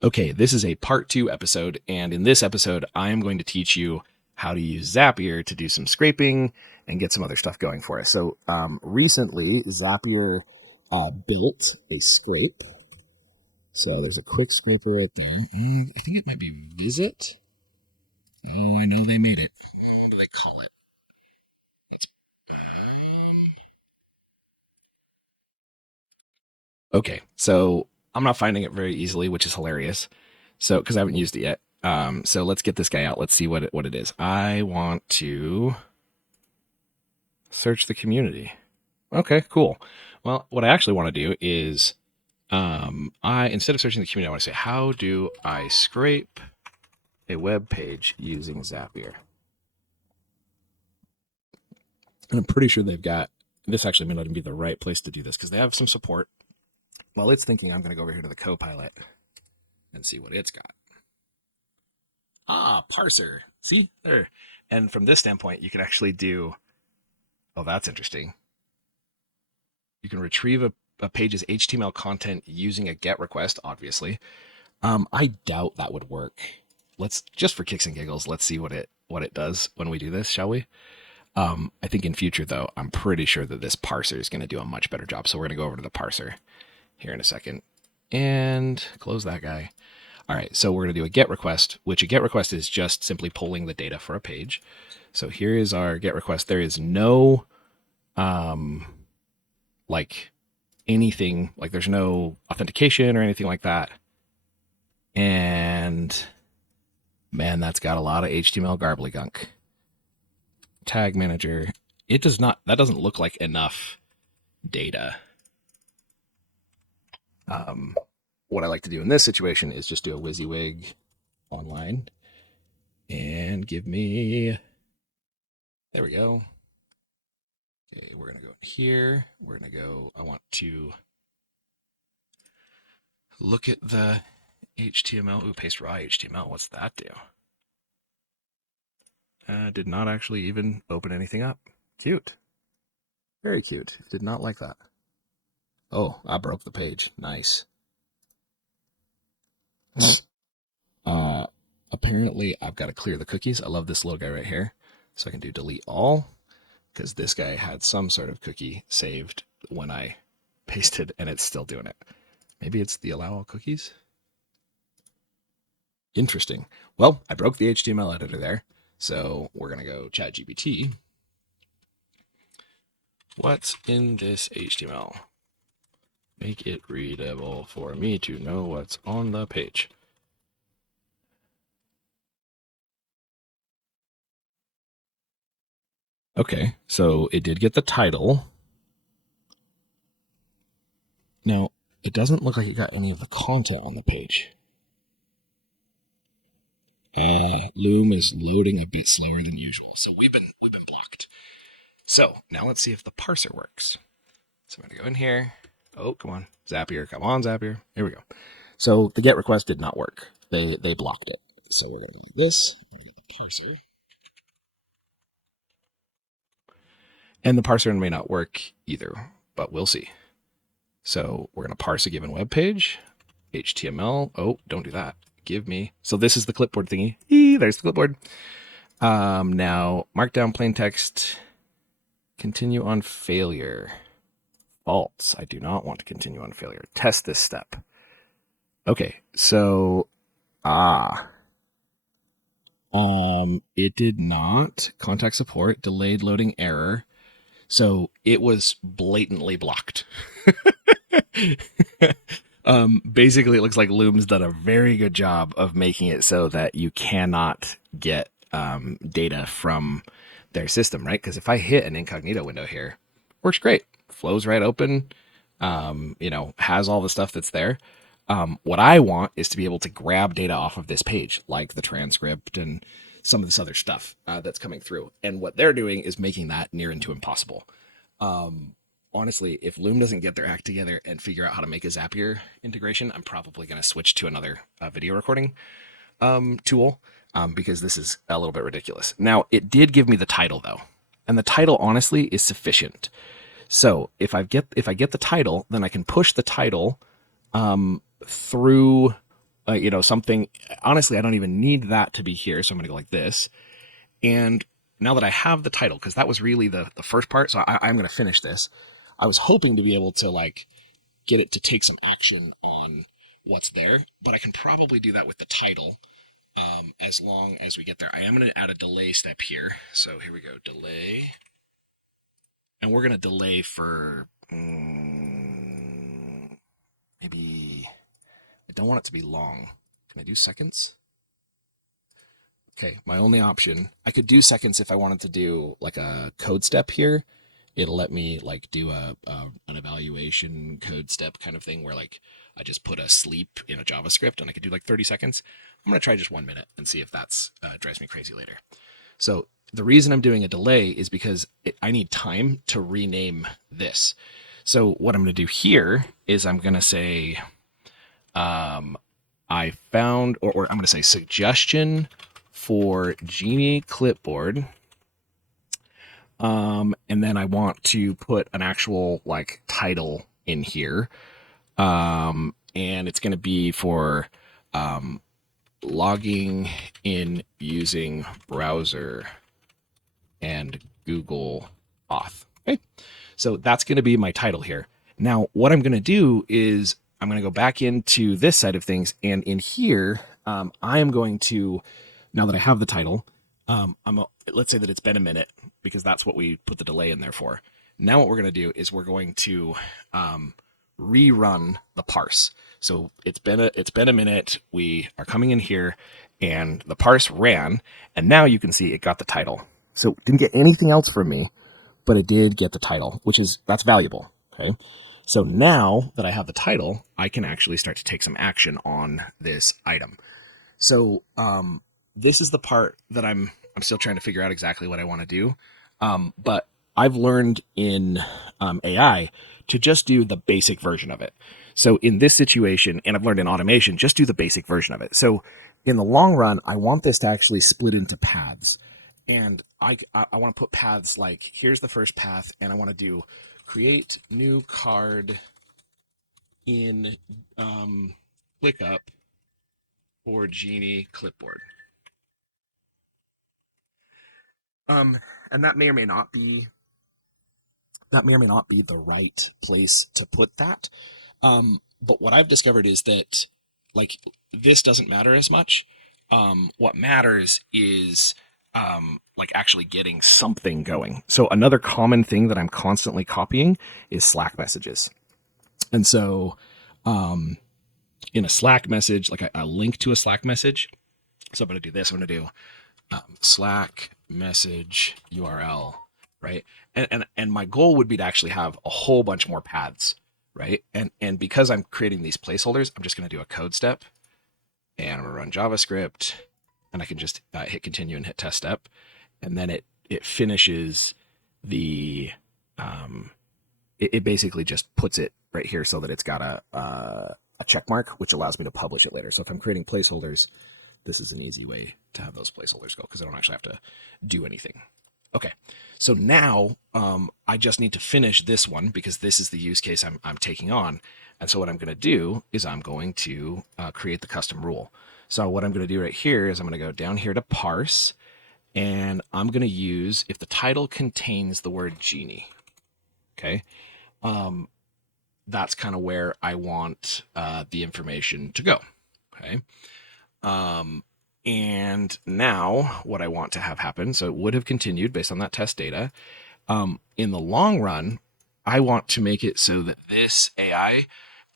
Okay, this is a part 2 episode, and in this episode, I am going to teach you how to use Zapier to do some scraping and get some other stuff going for us. So recently, Zapier built a scrape. So there's a quick scraper right there. I think it might be Visit. Oh, I know they made it. What do they call it? Okay, so I'm not finding it very easily, which is hilarious. So because I haven't used it yet. So let's get this guy out. Let's see what it is. I want to search the community. Okay, cool. Well, what I actually want to do is, I instead of searching the community, I want to say, how do I scrape a web page using Zapier? And I'm pretty sure they've got this. Actually, may not even be the right place to do this because they have some support. While it's thinking, I'm going to go over here to the Copilot and see what it's got. Parser. See there. And from this standpoint, you can actually do. Oh, that's interesting. You can retrieve a page's HTML content using a GET request, obviously. I doubt that would work. Let's just for kicks and giggles, let's see what it does when we do this, shall we? I think in future though, I'm pretty sure that this parser is going to do a much better job. So we're going to go over to the parser here in a second and close that guy. All right, so we're going to do a GET request, which a GET request is just simply pulling the data for a page. So here is our GET request. There is no like anything, like there's no authentication or anything like that. And man, that's got a lot of HTML garbly-gunk. Tag manager. It does not, that doesn't look like enough data. What I like to do in this situation is just do a WYSIWYG online and give me, there we go. Okay, we're going to go in here. We're going to go, I want to look at the HTML. Ooh, paste raw HTML. What's that do? Did not actually even open anything up. Cute. Very cute. Did not like that. Oh, I broke the page. Nice. Apparently, I've got to clear the cookies. I love this little guy right here. So I can do delete all because this guy had some sort of cookie saved when I pasted and it's still doing it. Maybe it's the allow all cookies. Interesting. Well, I broke the HTML editor there. So we're going to go ChatGPT. What's in this HTML? Make it readable for me to know what's on the page. Okay, so it did get the title. Now, it doesn't look like it got any of the content on the page. Loom is loading a bit slower than usual, so we've been blocked. So now let's see if the parser works. So I'm gonna go in here. Oh, come on, Zapier, come on, Zapier. Here we go. So the GET request did not work. They blocked it. So we're gonna do this. We're gonna get the parser. And the parser may not work either, but we'll see. So we're going to parse a given web page, HTML. Oh, don't do that. Give me. So this is the clipboard thingy. There's the clipboard. Now, markdown plain text. Continue on failure. False. I do not want to continue on failure. Test this step. Okay, so it did not. Contact support, delayed loading error. So it was blatantly blocked. Basically, it looks like Loom's done a very good job of making it so that you cannot get data from their system, right? Because if I hit an incognito window here, works great, flows right open, has all the stuff that's there. What I want is to be able to grab data off of this page, like the transcript and some of this other stuff that's coming through. And what they're doing is making that near into impossible. Honestly, if Loom doesn't get their act together and figure out how to make a Zapier integration, I'm probably going to switch to another video recording tool because this is a little bit ridiculous. Now, it did give me the title though, and the title honestly is sufficient. So if I get the title, then I can push the title through something. Honestly, I don't even need that to be here. So I'm going to go like this. And now that I have the title, because that was really the first part, so I'm going to finish this. I was hoping to be able to like get it to take some action on what's there, but I can probably do that with the title as long as we get there. I am going to add a delay step here. So here we go, delay. And we're going to delay for maybe, I don't want it to be long. Can I do seconds? Okay, my only option, I could do seconds if I wanted to do like a code step here. It'll let me like do an evaluation code step kind of thing where like I just put a sleep in a JavaScript and I could do like 30 seconds. I'm going to try just 1 minute and see if that's drives me crazy later. So the reason I'm doing a delay is because I need time to rename this. So what I'm going to do here is I'm going to say, I found, or I'm going to say suggestion for Genie Clipboard. And then I want to put an actual like title in here. And it's going to be for logging in using browser and Google Auth. Okay. So that's going to be my title here. Now, what I'm going to do is I'm going to go back into this side of things. And in here, I am going to, now that I have the title, let's say that it's been a minute because that's what we put the delay in there for. Now what we're going to do is we're going to rerun the parse. So it's been a minute. We are coming in here and the parse ran, and now you can see it got the title. So it didn't get anything else from me, but it did get the title, that's valuable. Okay. So now that I have the title, I can actually start to take some action on this item. So this is the part that I'm still trying to figure out exactly what I want to do. But I've learned in AI to just do the basic version of it. So in this situation, and I've learned in automation, just do the basic version of it. So in the long run, I want this to actually split into paths. And I want to put paths like, here's the first path, and I want to do create new card in ClickUp for Genie Clipboard. And that may or may not be the right place to put that. But what I've discovered is that like this doesn't matter as much. What matters is like actually getting something going. So another common thing that I'm constantly copying is Slack messages. And so in a Slack message, like a link to a Slack message. So I'm going to do this. I'm going to do Slack message URL, right? And my goal would be to actually have a whole bunch more paths, right? And because I'm creating these placeholders, I'm just going to do a code step, and I'm going to run JavaScript, and I can just hit continue and hit test step, and then it finishes the it basically just puts it right here so that it's got a check mark, which allows me to publish it later. So if I'm creating placeholders, this is an easy way to have those placeholders go because I don't actually have to do anything. Okay, so now I just need to finish this one because this is the use case I'm taking on. And so what I'm going to do is I'm going to create the custom rule. So what I'm going to do right here is I'm going to go down here to parse, and I'm going to use if the title contains the word Genie. Okay, that's kind of where I want the information to go. Okay. And now what I want to have happen, so it would have continued based on that test data. In the long run, I want to make it so that this AI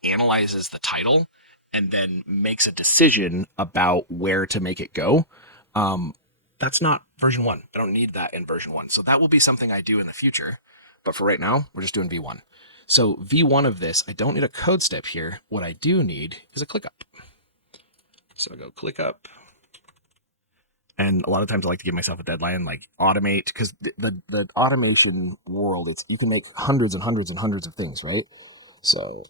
analyzes the title and then makes a decision about where to make it go. That's not version 1. I don't need that in version 1. So that will be something I do in the future. But for right now, we're just doing V1. So V1 of this, I don't need a code step here. What I do need is a ClickUp. So I go ClickUp. And a lot of times I like to give myself a deadline, like automate, because the automation world, you can make hundreds and hundreds and hundreds of things, right? So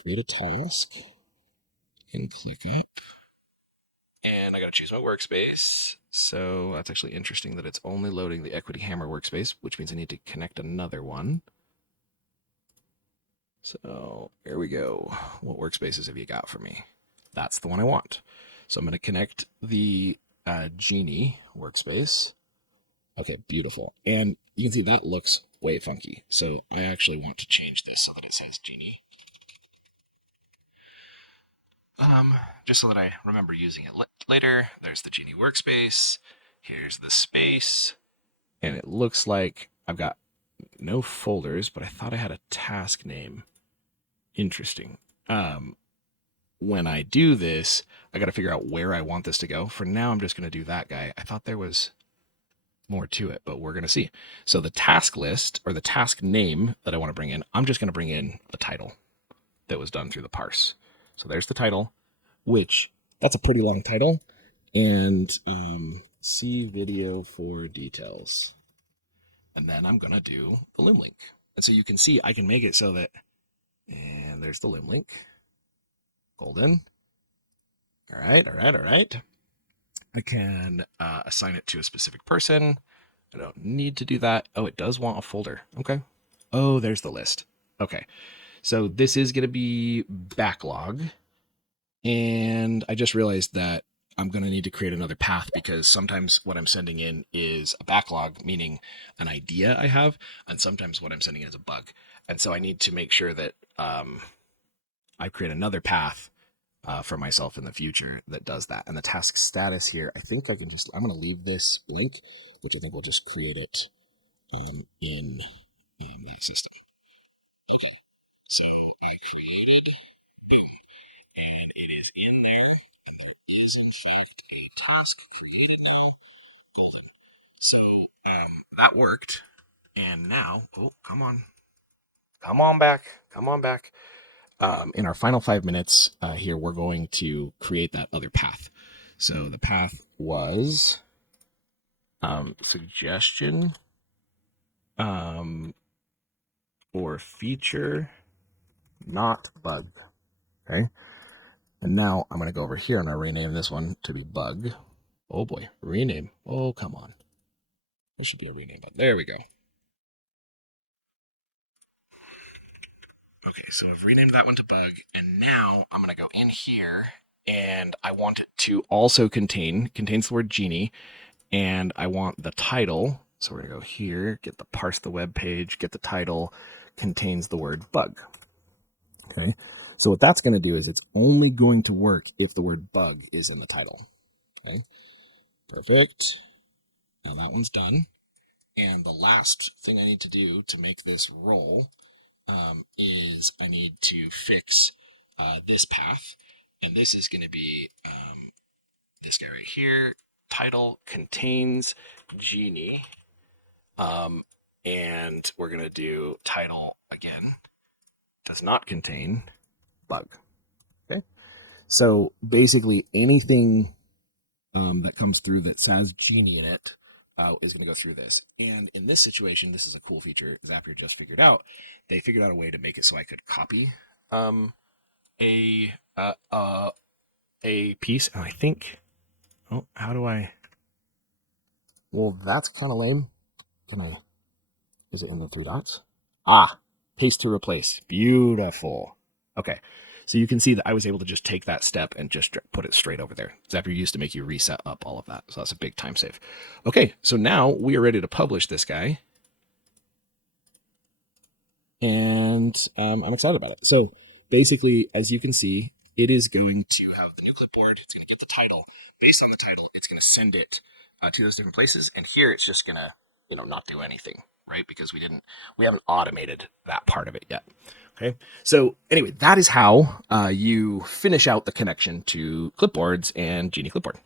create a task in ClickUp. And I got to choose my workspace. So that's actually interesting that it's only loading the Equity Hammer workspace, which means I need to connect another one. So here we go. What workspaces have you got for me? That's the one I want. So I'm going to connect the Genie workspace. Okay, beautiful. And you can see that looks way funky. So I actually want to change this so that it says Genie. Just so that I remember using it later. There's the Genie workspace. Here's the space. And it looks like I've got no folders, but I thought I had a task name. Interesting. When I do this, I got to figure out where I want this to go. For now, I'm just going to do that guy. I thought there was more to it, but we're going to see. So the task list, or the task name that I want to bring in, I'm just going to bring in the title that was done through the parse. So there's the title, which that's a pretty long title. And see video for details. And then I'm going to do the Loom link. And so you can see I can make it so that, and there's the Loom link. Golden. All right. I can assign it to a specific person. I don't need to do that. Oh, it does want a folder. Okay. Oh, there's the list. Okay. So this is going to be backlog. And I just realized that I'm going to need to create another path because sometimes what I'm sending in is a backlog, meaning an idea I have, and sometimes what I'm sending in is a bug. And so I need to make sure that I create another path for myself in the future that does that. And the task status here, I think I'm going to leave this blank, which I think will just create it in my system. Okay, so I created, boom, and it is in there. There is in fact a task created now. Golden. So that worked. And now, oh, come on back. In our final 5 minutes here, we're going to create that other path. So the path was suggestion or feature, not bug. Okay. And now I'm going to go over here and I'll rename this one to be bug. Oh boy, rename. Oh, come on. There should be a rename button. There we go. Okay, so I've renamed that one to bug, and now I'm going to go in here, and I want it to also contains the word Genie, and I want the title. So we're going to go here, get the parse the web page, get the title, contains the word bug. Okay, so what that's going to do is it's only going to work if the word bug is in the title. Okay, perfect. Now that one's done. And the last thing I need to do to make this roll is I need to fix this path. And this is going to be this guy right here. Title contains Genie. And we're going to do title again. Does not contain bug. Okay. So basically anything that comes through that says Genie in it is going to go through this. And in this situation, this is a cool feature Zapier just figured out. They figured out a way to make it so I could copy a piece. And I think, oh, how do I? Well, that's kind of lame. Is it in the 3 dots? Ah, paste to replace. Beautiful. Okay. So you can see that I was able to just take that step and just put it straight over there. Zapier used to make you reset up all of that. So that's a big time save. Okay, so now we are ready to publish this guy. And I'm excited about it. So basically, as you can see, it is going to have the new clipboard. It's going to get the title. Based on the title, it's going to send it to those different places. And here it's just going to, not do anything, right? Because we haven't automated that part of it yet. Okay. So anyway, that is how you finish out the connection to clipboards and Genie Clipboard.